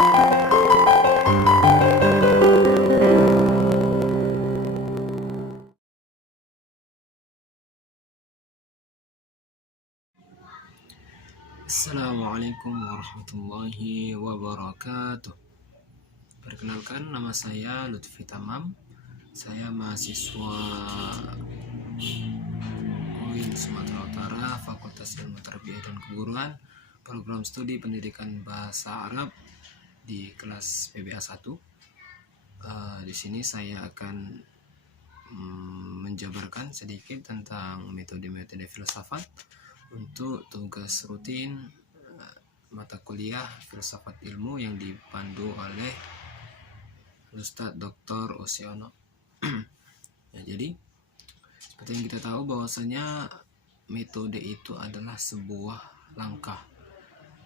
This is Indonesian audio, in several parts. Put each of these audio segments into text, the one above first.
Assalamualaikum warahmatullahi wabarakatuh. Perkenalkan, nama saya Lutfi Tamam. Saya mahasiswa UIN Sumatera Utara, Fakultas Ilmu Tarbiyah dan Keguruan, program studi pendidikan bahasa Arab di kelas PBA 1. Di sini saya akan menjabarkan sedikit tentang metode-metode filsafat untuk tugas rutin mata kuliah filsafat ilmu yang dipandu oleh Ustadz Dr. Osiono. Ya, jadi seperti yang kita tahu bahwasanya metode itu adalah sebuah langkah,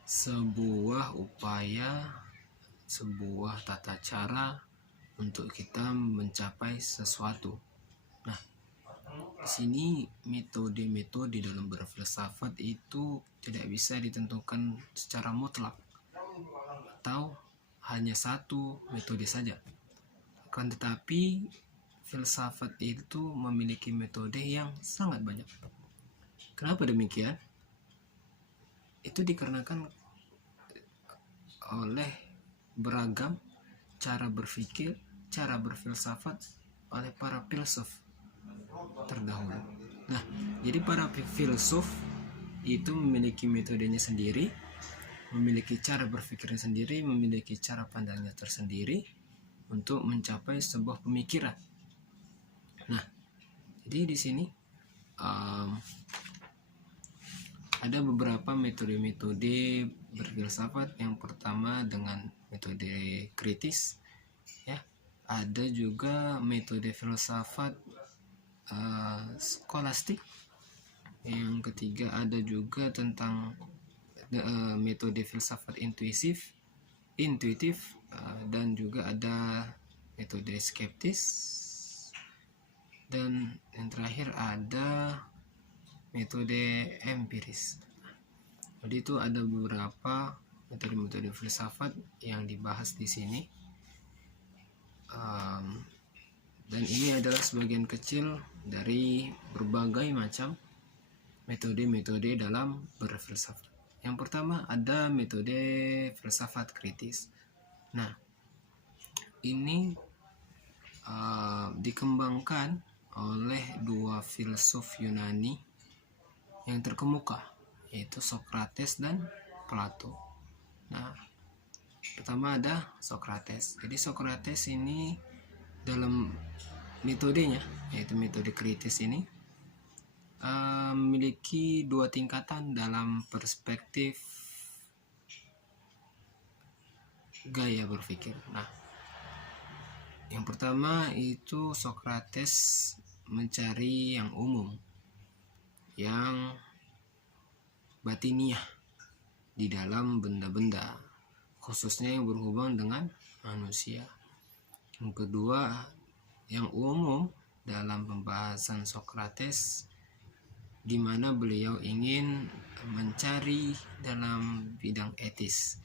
sebuah upaya, sebuah tata cara untuk kita mencapai sesuatu. Nah, di sini metode-metode dalam berfilsafat itu tidak bisa ditentukan secara mutlak atau hanya satu metode saja. Akan tetapi filsafat itu memiliki metode yang sangat banyak. Kenapa demikian? Itu dikarenakan oleh beragam cara berpikir, cara berfilsafat oleh para filsuf terdahulu. Nah, jadi para filsuf itu memiliki metodenya sendiri, memiliki cara berpikirnya sendiri, memiliki cara pandangnya tersendiri untuk mencapai sebuah pemikiran. Nah, jadi di sini ada beberapa metode-metode berfilsafat. Yang pertama dengan metode kritis, ya. Ada juga metode filsafat skolastik. Yang ketiga ada juga tentang metode filsafat intuitif, dan juga ada metode skeptis, dan yang terakhir ada metode empiris. Jadi itu ada beberapa metode-metode filsafat yang dibahas di sini, dan ini adalah sebagian kecil dari berbagai macam metode-metode dalam berfilsafat. Yang pertama ada metode filsafat kritis. Nah, ini dikembangkan oleh dua filsuf Yunani yang terkemuka, yaitu Socrates dan Plato. Nah, pertama ada Socrates. Jadi Socrates ini dalam metodenya, yaitu metode kritis ini, memiliki dua tingkatan dalam perspektif gaya berpikir. Nah, yang pertama itu Socrates mencari yang umum, yang batiniah di dalam benda-benda, khususnya yang berhubungan dengan manusia. Yang kedua, yang umum dalam pembahasan Socrates, di mana beliau ingin mencari dalam bidang etis,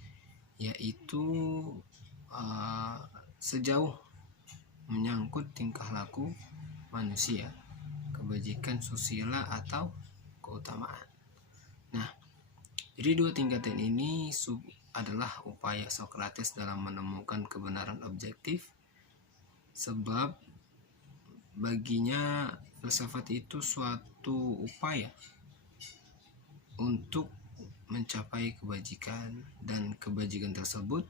yaitu sejauh menyangkut tingkah laku manusia, kebajikan susila atau keutamaan. Nah, jadi dua tingkatan ini adalah upaya Socrates dalam menemukan kebenaran objektif, sebab baginya filsafat itu suatu upaya untuk mencapai kebajikan, dan kebajikan tersebut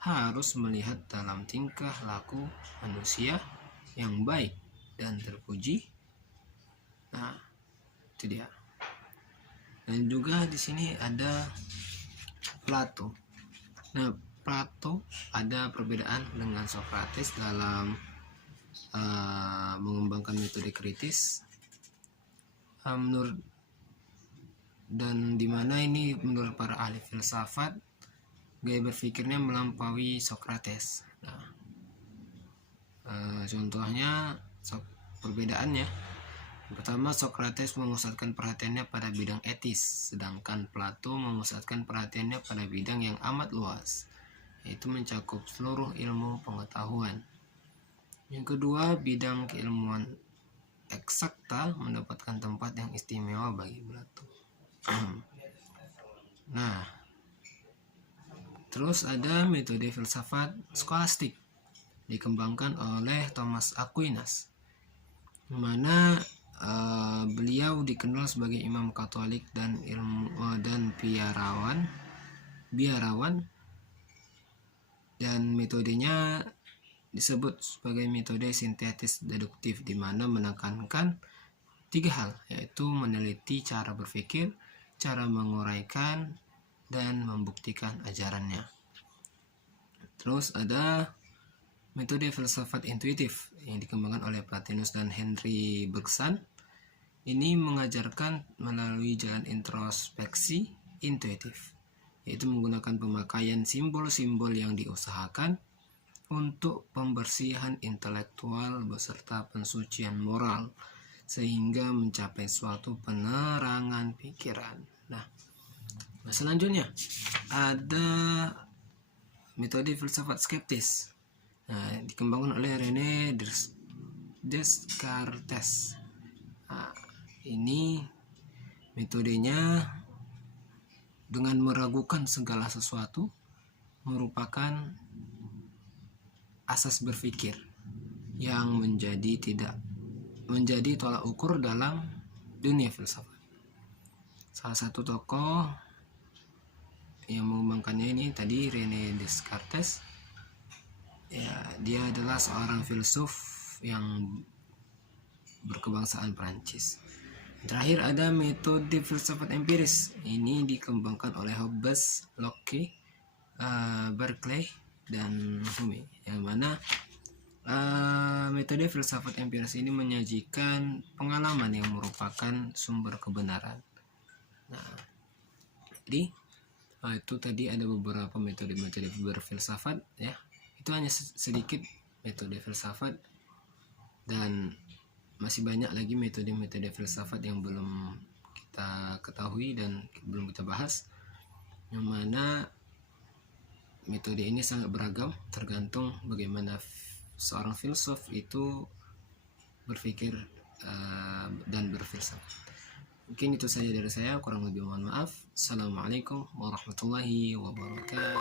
harus melihat dalam tingkah laku manusia yang baik dan terpuji. Nah, itu dia. Dan juga di sini ada Plato. Nah, Plato ada perbedaan dengan Socrates dalam mengembangkan metode kritis, dan dimana ini menurut para ahli filsafat gaya berpikirnya melampaui Socrates. Nah, contohnya perbedaannya, pertama Socrates memusatkan perhatiannya pada bidang etis, sedangkan Plato memusatkan perhatiannya pada bidang yang amat luas, yaitu mencakup seluruh ilmu pengetahuan. Yang kedua, bidang keilmuan eksakta mendapatkan tempat yang istimewa bagi Plato. Nah, terus ada metode filsafat skolastik dikembangkan oleh Thomas Aquinas, mana beliau dikenal sebagai imam Katolik dan biarawan, dan metodenya disebut sebagai metode sintetis deduktif, di mana menekankan 3 hal, yaitu meneliti cara berpikir, cara menguraikan, dan membuktikan ajarannya. Terus ada metode filsafat intuitif yang dikembangkan oleh Plotinus dan Henry Bergson. Ini mengajarkan melalui jalan introspeksi intuitif, yaitu menggunakan pemakaian simbol-simbol yang diusahakan untuk pembersihan intelektual beserta pensucian moral, sehingga mencapai suatu penerangan pikiran. Nah, selanjutnya ada metode filsafat skeptis. Nah, dikembangkan oleh René Descartes. Nah, ini metodenya dengan meragukan segala sesuatu merupakan asas berpikir yang menjadi tolak ukur dalam dunia filsafat. Salah satu tokoh yang mengembangkannya ini tadi René Descartes. Ya, dia adalah seorang filsuf yang berkebangsaan Prancis. Terakhir ada metode filsafat empiris. Ini dikembangkan oleh Hobbes, Locke, Berkeley, dan Hume, yang mana metode filsafat empiris ini menyajikan pengalaman yang merupakan sumber kebenaran. Nah, jadi itu tadi ada beberapa metode berfilsafat, ya. Itu hanya sedikit metode filsafat, dan masih banyak lagi metode-metode filsafat yang belum kita ketahui dan belum kita bahas, yang mana metode ini sangat beragam tergantung bagaimana seorang filsuf itu berpikir dan berfilsafat. Mungkin itu saja dari saya, kurang lebih mohon maaf. Assalamualaikum warahmatullahi wabarakatuh.